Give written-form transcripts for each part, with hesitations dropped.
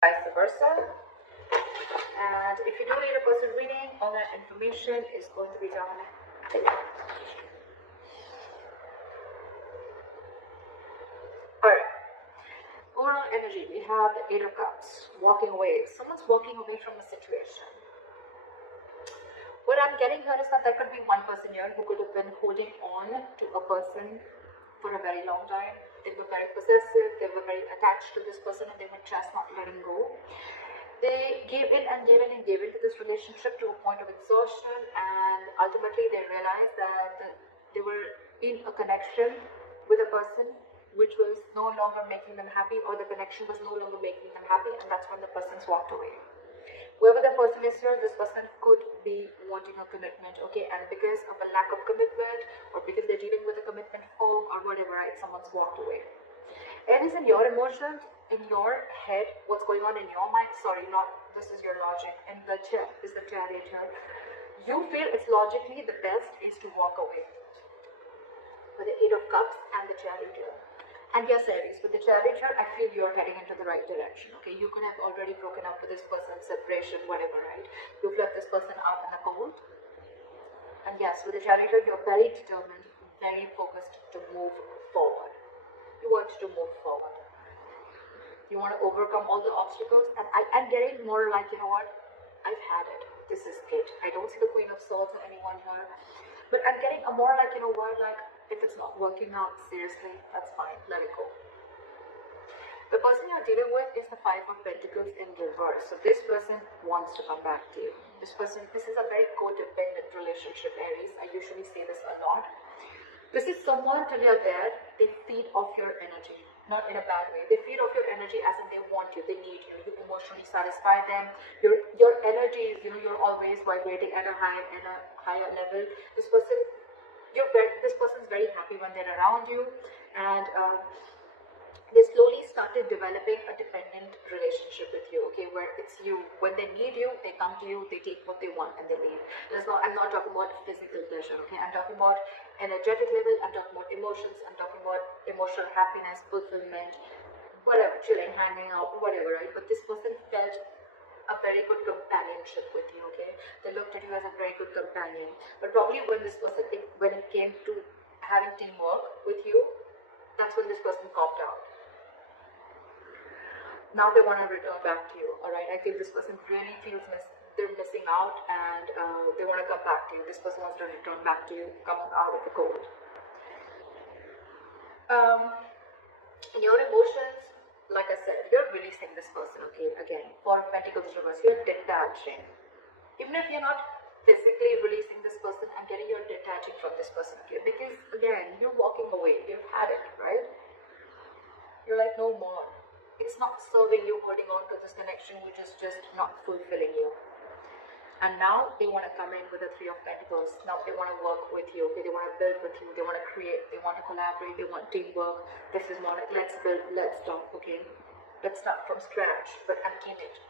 vice versa. And if you do need a person reading, all that information is going to be down below. Alright. Overall energy, we have the Eight of Cups, walking away. Someone's walking away from a situation. What I'm getting here is that there could be one person here who could have been holding on to a person for a very long time. They were very possessive, they were very attached to this person, and they were just not letting go. They gave in and gave in and gave into this relationship to a point of exhaustion, and ultimately they realized that they were in a connection with a person which was no longer making them happy, or the connection was no longer making them happy, and that's when the person's walked away. Whoever the person is here, this person could be wanting a commitment, okay, and because of a lack of commitment, or because they're dealing with a commitment home or whatever, right, someone's walked away. Aries, in your emotions, in your head, what's going on in your mind, sorry, not, this is your logic, and the is the Chariot here. You feel it's logically the best is to walk away. With the Eight of Cups and the Chariot here. And yes, Aries, with the Chariot here, I feel you're heading into the right direction, okay? You could have already broken up with this person, separation, whatever, right? You've left this person out in the cold. And yes, with the Chariot here, you're very determined, very focused to move forward. You want to move forward. You want to overcome all the obstacles, and I'm getting more like, you know what, I've had it. This is it. I don't see the Queen of Swords or anyone here, but I'm getting a more like, you know what, like, if it's not working out, seriously, that's fine, let it go. The person you're dealing with is the Five of Pentacles in reverse. So this person wants to come back to you. This is a very codependent relationship, Aries. I usually say this a lot. This is someone, till you're there, they feed off your energy. Not in a bad way. They feed off your energy as in they want you, they need you. You emotionally satisfy them. Your energy is, you know, you're always vibrating at a higher level. This person's very happy when they're around you, and they slowly started developing a dependent relationship with you, okay, where it's you. When they need you, they come to you, they take what they want and they leave. I'm not talking about physical pleasure, okay, I'm talking about energetic level, I'm talking about emotions, I'm talking about emotional happiness, fulfillment, whatever, chilling, hanging out, whatever, right? But this person felt a very good companionship with you, okay? They looked at you as a very good companion. But probably when this person, when it came to having teamwork with you, that's when this person copped out. Now they want to return back to you, alright? I feel this person really feels they're missing out, and they want to come back to you. This person wants to return back to you, come out of the cold. In your emotions, like I said, you're releasing this person, okay? Again, Four of Pentacles reverse, you're detaching. Even if you're not physically releasing this person, I'm getting you're detaching from this person, okay? Because again, you're walking away, you've had it, right? You're like, no more. It's not serving you, holding on to this connection which is just not fulfilling you. And now they want to come in with the Three of Pentacles. Now they want to work with you, okay? They want to build with you, they want to create, they want to collaborate, they want teamwork. This is more like, let's build, let's talk, okay? Let's start from scratch, but I'm in it.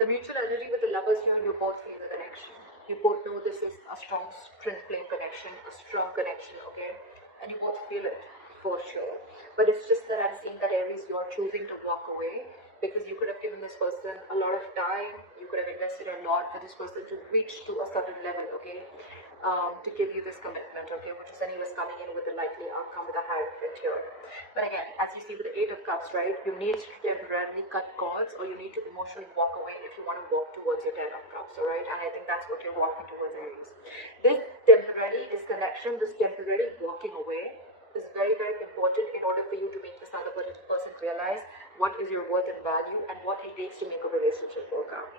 The mutual energy with the Lovers here, you both feel the connection. You both know this is a strong twin flame connection, a strong connection, okay? And you both feel it, for sure. But it's just that I'm seeing that Aries, you're choosing to walk away because you could have given this person a lot of time, you could have invested a lot for this person to reach to a certain level, okay? To give you this commitment, okay, which is anyways coming in with a likely outcome with a Hierophant here. But again, as you see with the Eight of Cups, right, you need to temporarily cut cords, or you need to emotionally walk away if you want to walk towards your Ten of Cups, all right? And I think that's what you're walking towards, Aries. This temporary disconnection, this temporary walking away is very, very important in order for you to make this other person realize what is your worth and value and what it takes to make a relationship work out.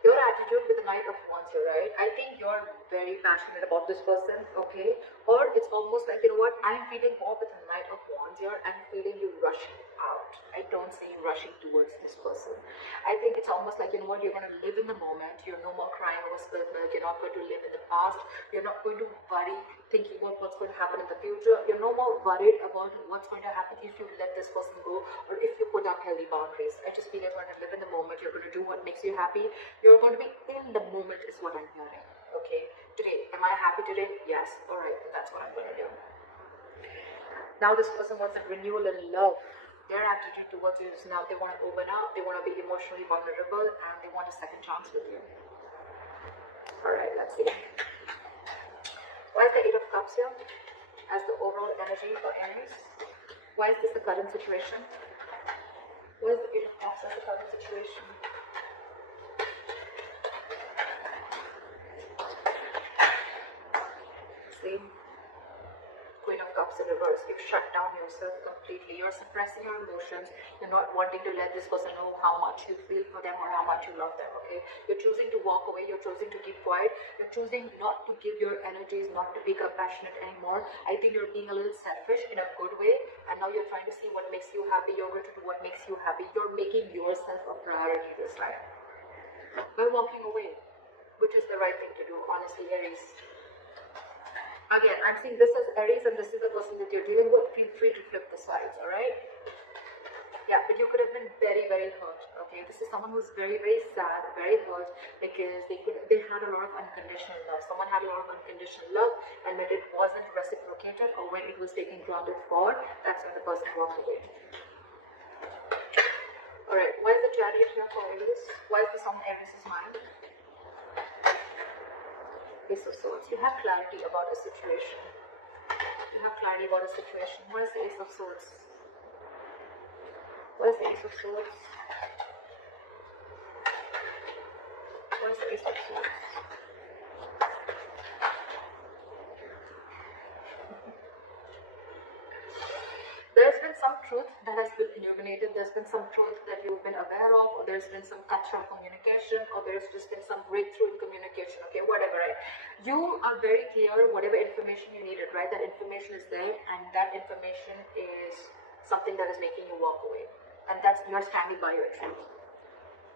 Your attitude with the Knight of Wands here, right? I think you're very passionate about this person, okay? Or it's almost like, you know what, I'm feeling more with the Knight of Wands here. I'm feeling you rushing out. I don't see you rushing towards this person. I think it's almost like, you know what, you're going to live in the moment. You're no more crying over spilled milk. You're not going to live in the past. You're not going to worry, thinking about what's going to happen in the future. You're no more worried about what's going to happen if you let this person go, or if you put up healthy boundaries. I just feel you're going to live in the moment. You're going to do what makes you happy. You're going to be in the moment is what I'm hearing, okay? Today, am I happy today? Yes. Alright, that's what I'm going to do. Now this person wants a renewal in love. Their attitude towards you is now they want to open up, they want to be emotionally vulnerable, and they want a second chance with you. Alright, let's see. Why is the Eight of Cups here as the overall energy for Aries? Why is this the current situation? Why is the Eight of Cups as the current situation? See? Queen of Cups in reverse. You've shut down yourself completely. You're suppressing your emotions. You're not wanting to let this person know how much you feel for them or how much you love them, okay? You're choosing to walk away. You're choosing to keep quiet. You're choosing not to give your energies, not to be compassionate anymore. I think you're being a little selfish in a good way, and now you're trying to see what makes you happy. You're going to do what makes you happy. You're making yourself a priority this time by walking away, which is the right thing to do, honestly, Aries. Again, I'm seeing this as Aries and this is the person that you're dealing with. Feel free to flip the sides, alright? Yeah, but you could have been very, very hurt, okay? This is someone who's very, very sad, very hurt, because they had a lot of unconditional love. Someone had a lot of unconditional love, and when it wasn't reciprocated or when it was taken granted for, that's when the person walked away. Alright, why is the Chariot here for Aries? Why is this on Aries' mind? Ace of Swords. You have clarity about a situation. You have clarity about a situation. What is the Ace of Swords? What is the Ace of Swords? What is the Ace of Swords? There's been some truth that has been illuminated. There's been some truth that you've been aware of, or there's been some cut-short communication, or there's just been some breakthrough in communication, okay, whatever, right? You are very clear whatever information you needed, right? That information is there, and that information is something that is making you walk away. And that's, you're standing by your truth.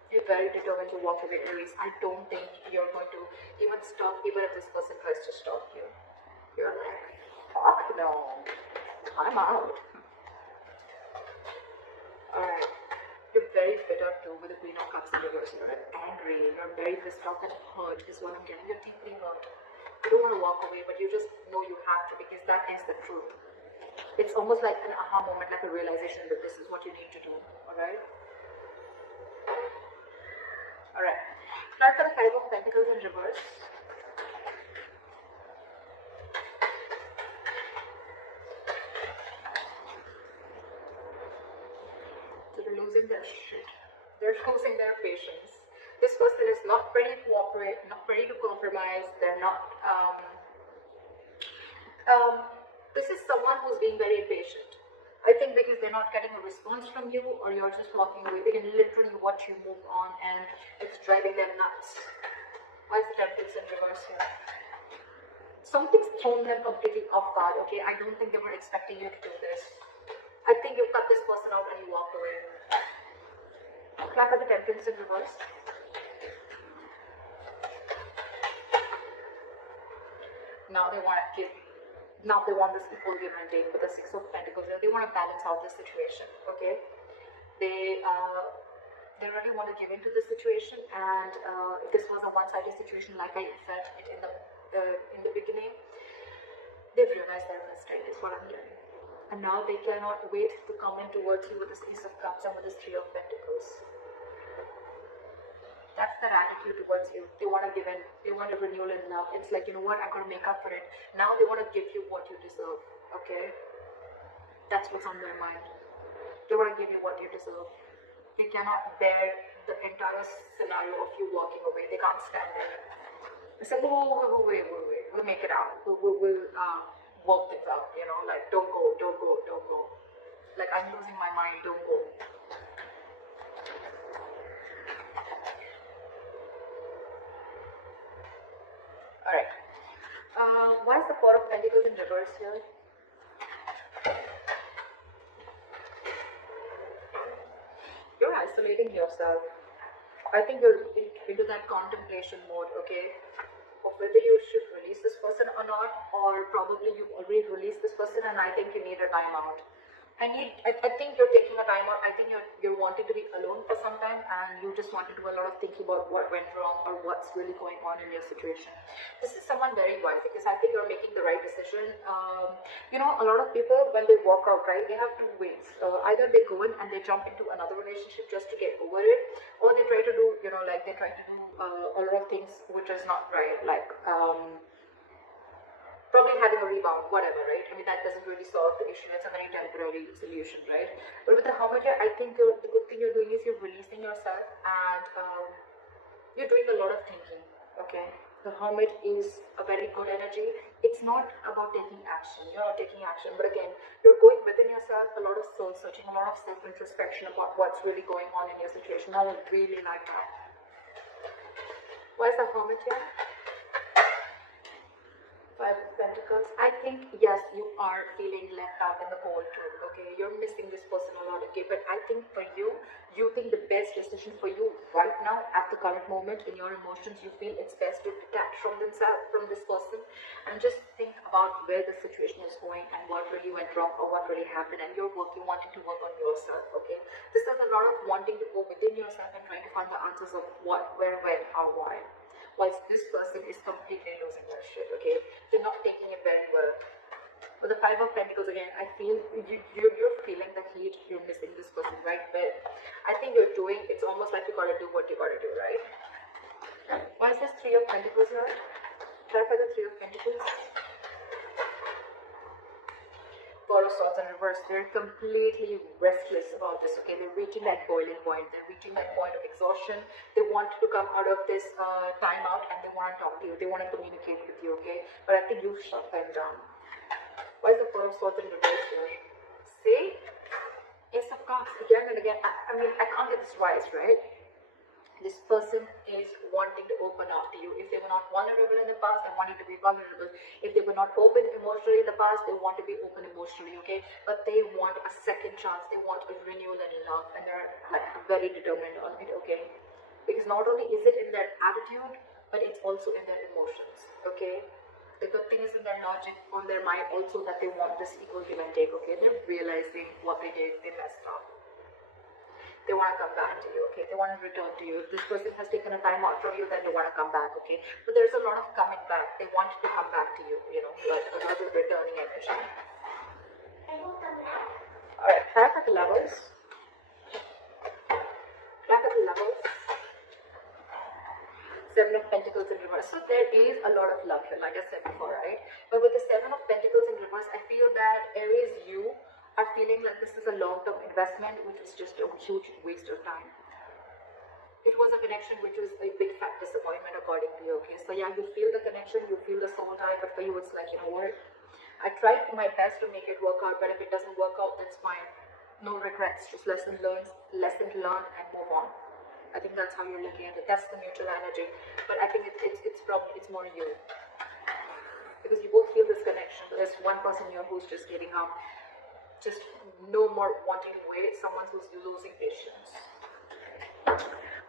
You're very determined to walk away, Aries. I don't think you're going to even stop, even if this person tries to stop you. You're like, fuck no, I'm out. Alright, you're very bitter too with the Queen of Cups in reverse. You're angry, you're very pissed off and hurt is what I'm getting. You're deeply hurt. You don't want to walk away, but you just know you have to because that is the truth. It's almost like an aha moment, like a realization that this is what you need to do. Alright? Alright. Start for the Five of Pentacles in reverse. They're losing their shit. They're losing their patience. This person is not ready to cooperate, not ready to compromise. They're not. This is someone who's being very impatient. I think because they're not getting a response from you, or you're just walking away. They can literally watch you move on, and it's driving them nuts. Why is the Temperance in reverse here? Something's thrown them completely off guard. Okay, I don't think they were expecting you to do this. I think you cut this person out and you walk away. Clap at the Temperance in reverse. Now they want to give. Now they want this equal give and take with the Six of Pentacles. They want to balance out this situation. Okay, they really want to give into the situation, and this was a one-sided situation, like I felt it in the beginning. They've realized their mistake. Is what I'm getting. And now they cannot wait to come in towards you with this Ace of Cups and with this Three of Pentacles. That's their attitude towards you. They want to give in. They want a renewal in love. It's like, you know what, I'm going to make up for it. Now they want to give you what you deserve. Okay? That's what's on their mind. They want to give you what you deserve. They cannot bear the entire scenario of you walking away. They can't stand it. They say, we'll make it out. We'll work things out, you know, like don't go. Like, I'm losing my mind, don't go. Alright. Why is the Four of Pentacles in reverse here? You're isolating yourself. I think you're into that contemplation mode, okay? Of whether you should release this person or not, or probably you've already released this person and I think you need a time out. I think you're taking a time out. I think you're wanting to be alone for some time, and you just want to do a lot of thinking about what went wrong or what's really going on in your situation. This is someone very wise, because I think you're making the right decision. A lot of people, when they walk out, right, they have two ways. Either they go in and they jump into another relationship just to get over it, or they try to do, they try to do a lot of things which is not right, like probably having a rebound, whatever, right? I mean, that doesn't really solve the issue. It's a very temporary solution, right? But with the Hermit, I think the good thing you're doing is you're releasing yourself, and you're doing a lot of thinking, okay? The Hermit is a very good energy. It's not about taking action. You're not taking action, but again, you're going within yourself, a lot of soul searching, a lot of self-introspection about what's really going on in your situation. I really like that. Why is the Hermit here? Five of Pentacles. I think, yes, you are feeling left out in the cold too, okay? You're missing this person a lot, okay? But I think for you, you think the best decision for you right now, at the current moment, in your emotions, you feel it's best to detach from this person, and just think about where the situation is going and what really went wrong or what really happened, and you're wanting to work on yourself, okay? This is a lot of wanting to go within yourself and trying to find the answers of what, where, when, or why. Whilst this person is completely losing their shit, okay? They're not taking it very well. With the Five of Pentacles again, I feel you're feeling the heat, you're missing this person, right? But I think it's almost like you gotta do what you gotta do, right? Why is this Three of Pentacles here? Clarify the Three of Pentacles. Four of Swords in reverse. They're completely restless about this, okay? They're reaching that boiling point. They're reaching that point of exhaustion. They want to come out of this timeout, and they want to talk to you. They want to communicate with you, okay? But I think you've shut them down. Why is the Four of Swords in reverse here? See? Ace of Cups again and again. I mean, I can't get this twice, right? This person is wanting to open up to you. If they were not vulnerable in the past, they wanted to be vulnerable. If they were not open emotionally in the past, they want to be open emotionally, okay? But they want a second chance. They want a renewal and love, and they're like very determined on it, okay? Because not only is it in their attitude, but it's also in their emotions, okay? The good thing is in their logic, on their mind also, that they want this equal give and take, okay? They're realizing what they did, they messed up. They want to come back to you, okay? They want to return to you. If this person has taken a time out from you, then they want to come back, okay? But there's a lot of coming back. They want to come back to you, like another returning energy. Alright, back at the levels. Seven of Pentacles in reverse. So there is a lot of love here, like I said before, right? But with the Seven of Pentacles in reverse, I feel that Aries, you are feeling like this is a long-term investment, which is just a huge waste of time. It was a connection which was a big fat disappointment according to you, okay? So yeah, you feel the connection, you feel the soul tie, but for you it's like, what? I tried my best to make it work out, but if it doesn't work out, that's fine. No regrets, just lesson learned, and move on. I think that's how you're looking at it. That's the mutual energy. But I think it's more you. Because you both feel this connection. There's one person here who's just getting up. Just no more wanting to wait. Someone who's losing patience.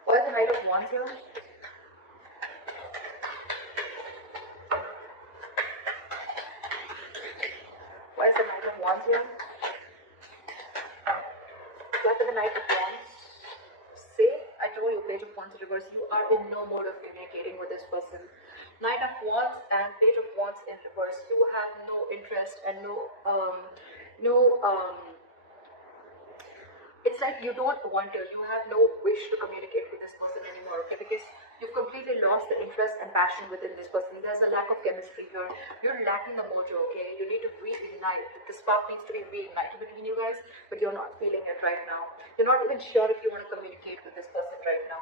Why is the Knight of Wands here? Why is the Knight of Wands here? Why is the Knight of Wands? See, I told you, Page of Wands in reverse. You are in no mode of communicating with this person. Knight of Wands and Page of Wands in reverse. You have no interest and it's like you don't want to, you have no wish to communicate with this person anymore, okay? Because you've completely lost the interest and passion within this person. There's a lack of chemistry here. You're lacking the mojo, okay? You need to reignite. The spark needs to be reignited between you guys, but you're not feeling it right now. You're not even sure if you want to communicate with this person right now.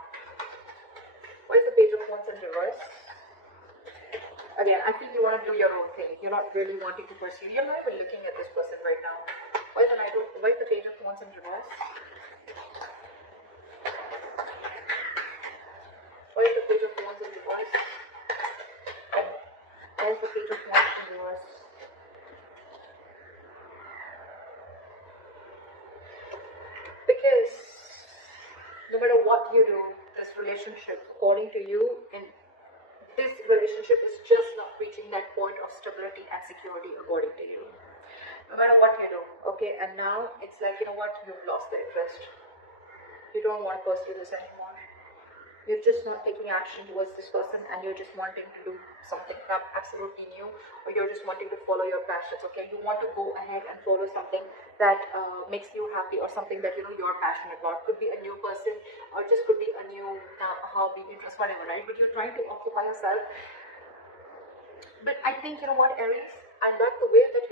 Why is the Page of Wands in reverse? Again, I feel you want to do your own thing. You're not really wanting to pursue. You're not even looking at this person right now. Why is the Page of Wands in reverse? Why is the Page of Wands in reverse? Why is the Page of Wands in reverse? Because no matter what you do, this relationship, according to you, this relationship is just not reaching that point of stability and security according to you. No matter what you do, okay, and now it's like, you know what, you've lost the interest. You don't want to pursue this anymore. You're just not taking action towards this person, and you're just wanting to do something absolutely new, or you're just wanting to follow your passions, okay? You want to go ahead and follow something that makes you happy, or something that, you know, you're passionate about. Could be a new person, or just could be a new hobby, interest, whatever, right? But you're trying to occupy yourself. But I think, you know what, Aries, I like the way that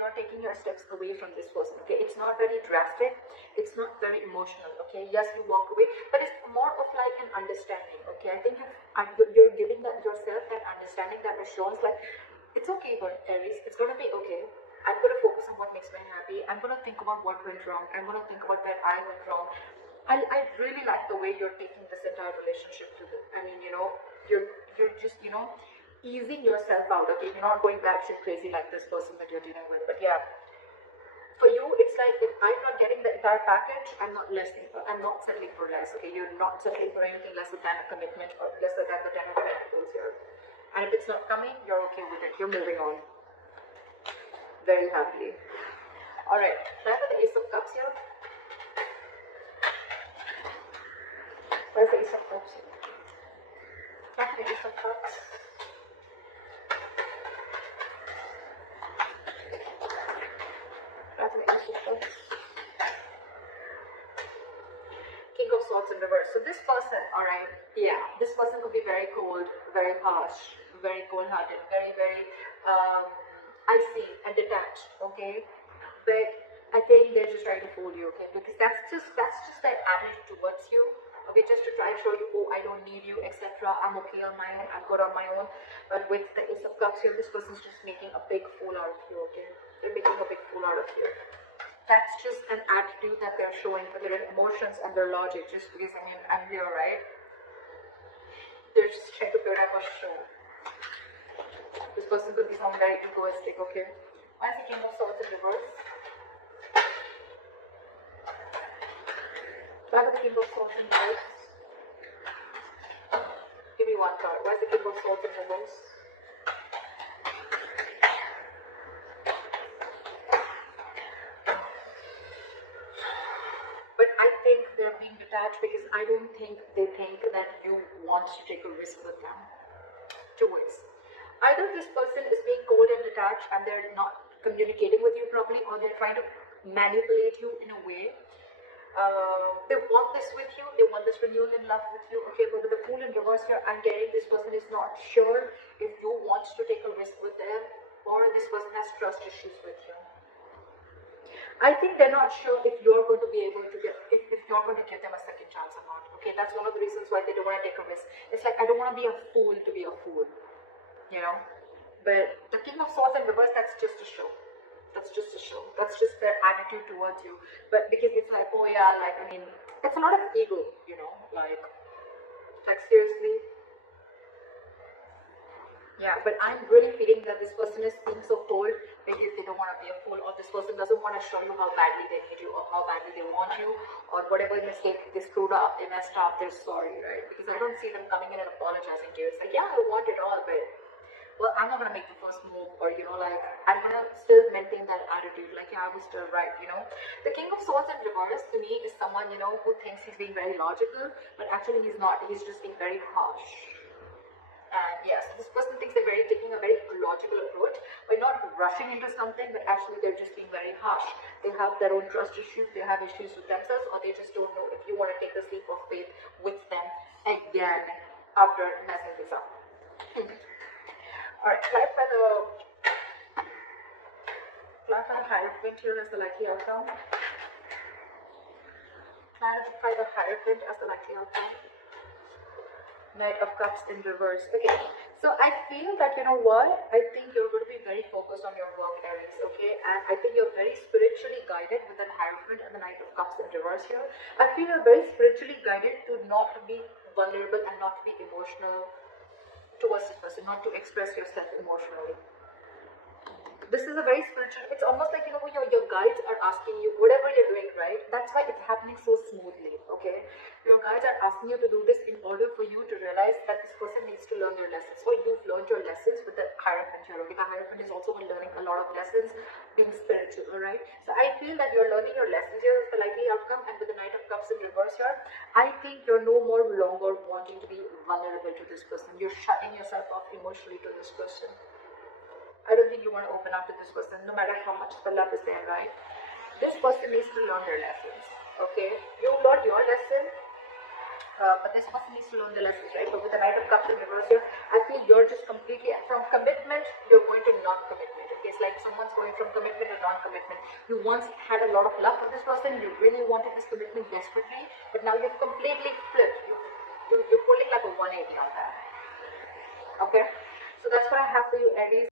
you're taking your steps away from this person, okay? It's not very drastic, it's not very emotional, okay? Yes, you walk away, but it's more of like an understanding, okay? I think you're giving that yourself an understanding, that assurance, like, it's okay, but Aries, it's gonna be okay. I'm gonna focus on what makes me happy. I'm gonna think about what went wrong. I'm gonna think about where I went wrong. I really like the way you're taking this entire relationship to the, I mean, you know, you're just, you know, easing yourself out, okay? You're not going batshit crazy like this person that you're dealing with. But yeah, for you, it's like, if I'm not getting the entire package, I'm not settling for less, okay? You're not settling for anything lesser than a commitment, or lesser than the 10 of Pentacles here. And if it's not coming, you're okay with it. You're moving on very happily. Alright, can I have the Ace of Cups here? Where's the Ace of Cups here? Can I have the Ace of Cups? King of Swords in reverse. So this person, alright, yeah, this person could be very cold, very harsh, very cold-hearted, very icy and detached, okay? But I think they're just trying to fool you, okay? Because that's just their attitude towards you, okay? Just to try and show you, oh, I don't need you, etc. I'm okay on my own, I'm good on my own. But with the Ace of Cups here, this person's just making a big fool out of you, okay? They're making a big fool out of you. That's just an attitude that they're showing for their emotions and their logic, just because, I mean, I'm here, right? They're just trying to put up a show. This person could be someone very egoistic, okay? Why is the King of Swords in reverse? Why is the King of Swords in reverse? Give me one card. Why is the King of Swords in reverse? But I think they're being detached because I don't think they think that you want to take a risk with them. Two ways. Either this person is being cold and detached and they're not communicating with you properly, or they're trying to manipulate you in a way. They want this with you, they want this renewal in love with you, okay? But with the Fool in reverse here, I'm getting this person is not sure if you want to take a risk with them, or this person has trust issues with you. I think they're not sure if you're going to be able to get, if you're going to give them a second chance or not, okay? That's one of the reasons why they don't want to take a risk. It's like, I don't want to be a fool to be a fool, you know? But the King of Swords in reverse, that's just a show. That's just a show. That's just their attitude towards you. But because it's like, oh yeah, like, I mean, it's a lot of ego, you know, like seriously. Yeah, but I'm really feeling that this person is being so cold because they don't want to be a fool, or this person doesn't want to show you how badly they need you, or how badly they want you, or whatever mistake they screwed up, they messed up, they're sorry, right? Because I don't see them coming in and apologizing to you. It's like, yeah, I want it all, but well, I'm not going to make the first move, or, you know, like, I'm going to still maintain that attitude, like, yeah, I was still right, you know. The King of Swords in reverse, to me, is someone, you know, who thinks he's being very logical, but actually he's not. He's just being very harsh. And yes, this person thinks they're taking a very logical approach, by not rushing into something, but actually they're just being very harsh. They have their own trust issues, they have issues with themselves, or they just don't know if you want to take the leap of faith with them again after messing this up. Alright, clarify the Hierophant here as the likely outcome. Clarify the Hierophant as the likely outcome. Knight of Cups in reverse. Okay, so I feel that, you know what, I think you're going to be very focused on your work, Aries, okay? And I think you're very spiritually guided with the Hierophant and the Knight of Cups in reverse here. I feel you're very spiritually guided to not be vulnerable and not be emotional towards this person, not to express yourself emotionally. This is a very spiritual, it's almost like, you know, your guides are asking you, whatever you're doing, right? That's why it's happening so smoothly, okay? Your guides are asking you to do this in order for you to realize that this person needs to learn your lessons, or you've learned your lessons with the Hierophant here, okay? The Hierophant is also learning a lot of lessons, being spiritual, alright? So I feel that you're learning your lessons here with the likely outcome, and with the Knight of Cups in reverse here, I think you're no more longer wanting to be vulnerable to this person. You're shutting yourself off emotionally to this person. I don't think you want to open up to this person, no matter how much the love is there, right? This person needs to learn their lessons, okay? You learned your lesson, but this person needs to learn the lessons, right? But with the Knight of Cups in reverse here, I feel you're just completely, from commitment, you're going to non-commitment, okay? It's like someone's going from commitment to non-commitment. You once had a lot of love for this person, you really wanted this commitment desperately, but now you've completely flipped. You're pulling like a 180 on that, okay? So that's what I have for you, Aries.